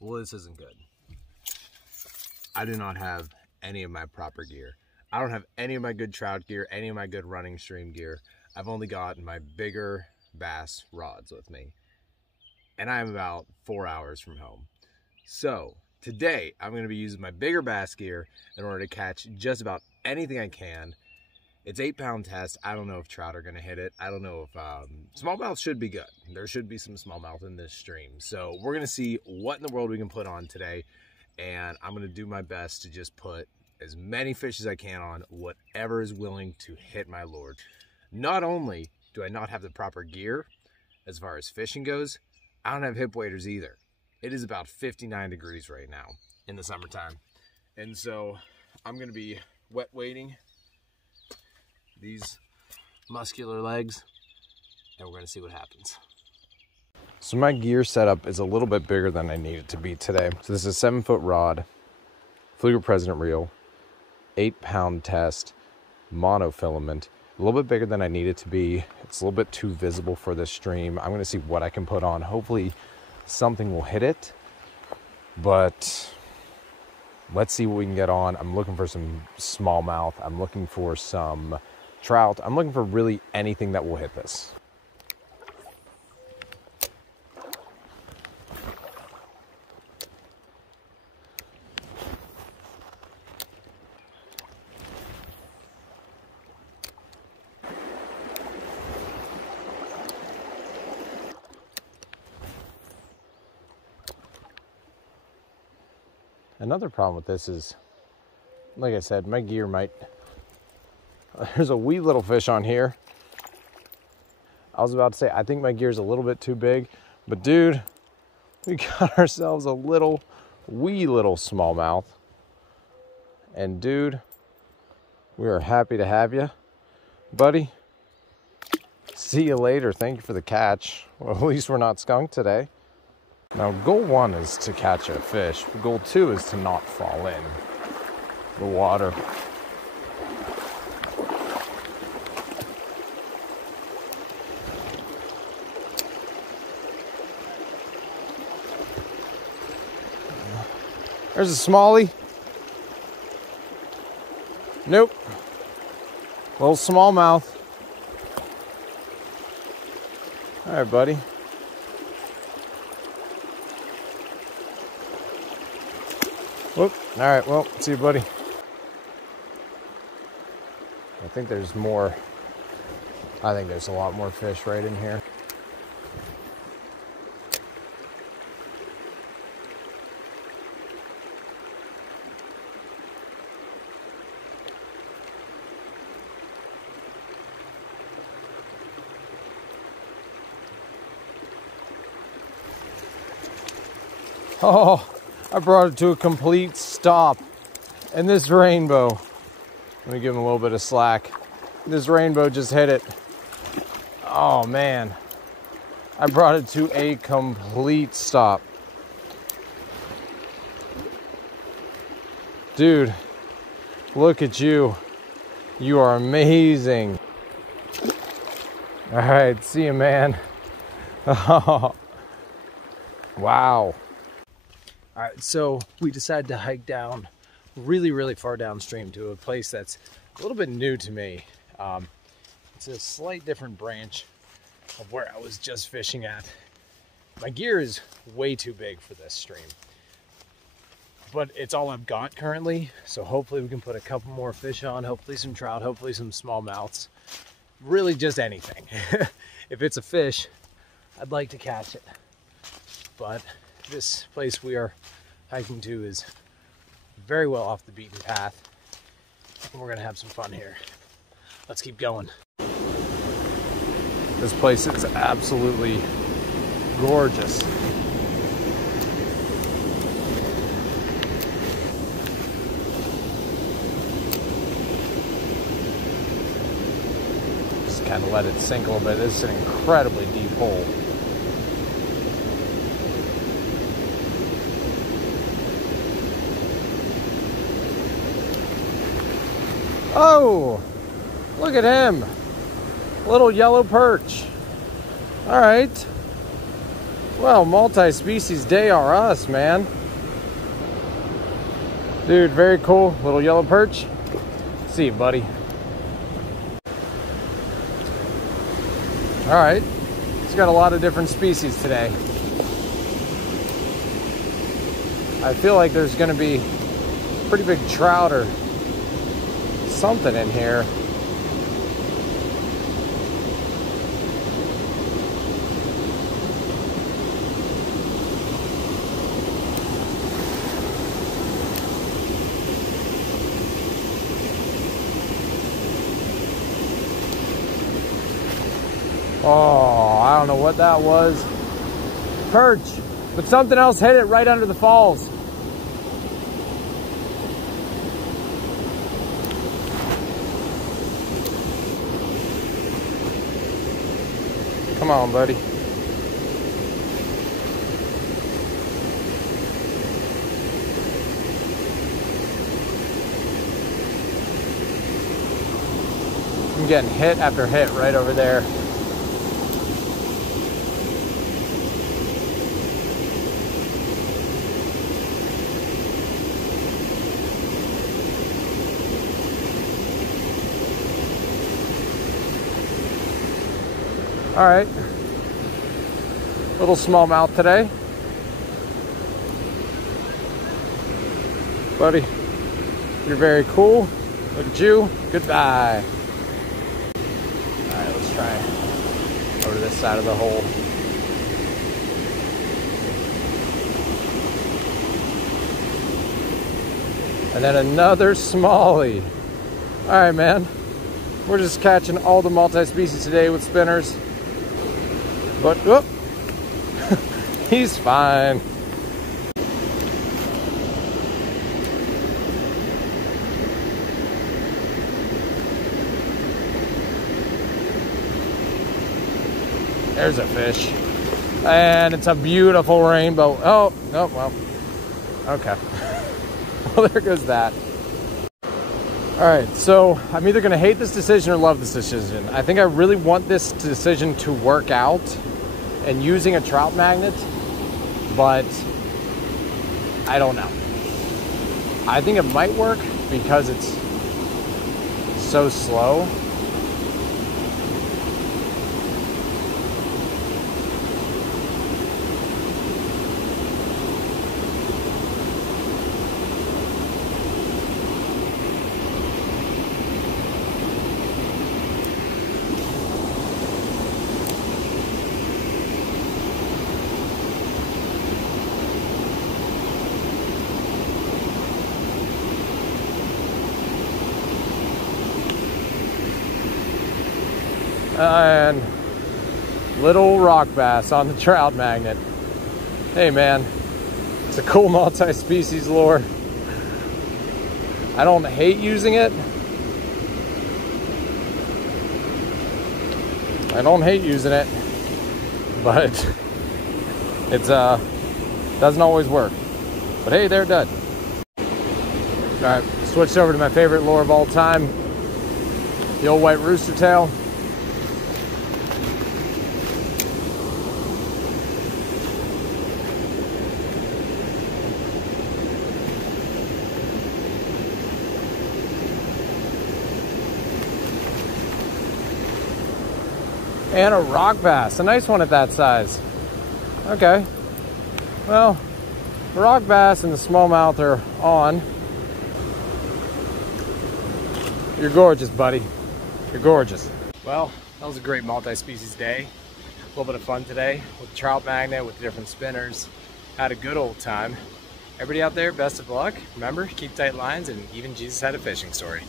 Well, this isn't good. I do not have any of my proper gear. I don't have any of my good trout gear, any of my good running stream gear. I've only got my bigger bass rods with me. And I'm about 4 hours from home. So today I'm going to be using my bigger bass gear in order to catch just about anything I can. It's 8-pound test. I don't know if trout are going to hit it. I don't know if smallmouth should be good. There should be some smallmouth in this stream. So we're going to see what in the world we can put on today. And I'm going to do my best to just put as many fish as I can on whatever is willing to hit my lure. Not only do I not have the proper gear as far as fishing goes, I don't have hip waders either. It is about 59 degrees right now in the summertime. And so I'm going to be wet wading these muscular legs, and we're going to see what happens. So my gear setup is a little bit bigger than I need it to be today. So this is a 7-foot rod, Fluker President reel, 8-pound test, monofilament, a little bit bigger than I need it to be. It's a little bit too visible for this stream. I'm going to see what I can put on. Hopefully something will hit it, but let's see what we can get on. I'm looking for some smallmouth. I'm looking for some trout. I'm looking for really anything that will hit this. Another problem with this is, like I said, my gear might... There's a wee little fish on here. I was about to say, I think my gear is a little bit too big, but dude, we got ourselves a wee little smallmouth. And dude, we are happy to have you, buddy. See you later. Thank you for the catch. Well, at least we're not skunked today. Now, goal 1 is to catch a fish. Goal 2 is to not fall in the water. There's a smallie. Nope. Little smallmouth. All right, buddy. Whoop. All right, well, see you, buddy. I think there's more. I think there's a lot more fish right in here. Oh, I brought it to a complete stop. And this rainbow, let me give him a little bit of slack. This rainbow just hit it. Oh man, I brought it to a complete stop. Dude, look at you. You are amazing. All right, see you, man. Oh, wow. All right, so we decided to hike down really far downstream to a place that's a little bit new to me. It's a slight different branch of where I was just fishing at. My gear is way too big for this stream, but it's all I've got currently. So hopefully we can put a couple more fish on, hopefully some trout, hopefully some smallmouths, really just anything. If it's a fish, I'd like to catch it, but this place we are hiking to is very well off the beaten path, and we're gonna have some fun here. Let's keep going. This place is absolutely gorgeous. Just kind of let it sink a little bit. This is an incredibly deep hole. Oh, look at him. Little yellow perch. All right. Well, multi-species day are us, man. Dude, very cool. Little yellow perch. See you, buddy. All right. It's got a lot of different species today. I feel like there's going to be a pretty big trout or something in here. Oh, I don't know what that was. Perch, but something else hit it right under the falls. Come on, buddy. I'm getting hit after hit right over there. All right, little smallmouth today. Buddy, you're very cool. Look at you, goodbye. All right, let's try over to this side of the hole. And then another smallie. All right, man. We're just catching all the multi-species today with spinners. But, whoop, he's fine. There's a fish. And it's a beautiful rainbow. Oh, well, okay. Well, there goes that. All right, so I'm either gonna hate this decision or love this decision. I think I really want this decision to work out and using a trout magnet, but I don't know. I think it might work because it's so slow. And little rock bass on the trout magnet. Hey man, it's a cool multi-species lure. I don't hate using it. But it's doesn't always work. But hey, there it does. All right, switched over to my favorite lure of all time, the old white rooster tail. And a rock bass, a nice one at that size. Okay, well, the rock bass and the smallmouth are on. You're gorgeous, buddy. You're gorgeous. Well, that was a great multi-species day. A little bit of fun today with the trout magnet, with the different spinners. Had a good old time. Everybody out there, best of luck. Remember, keep tight lines, and even Jesus had a fishing story.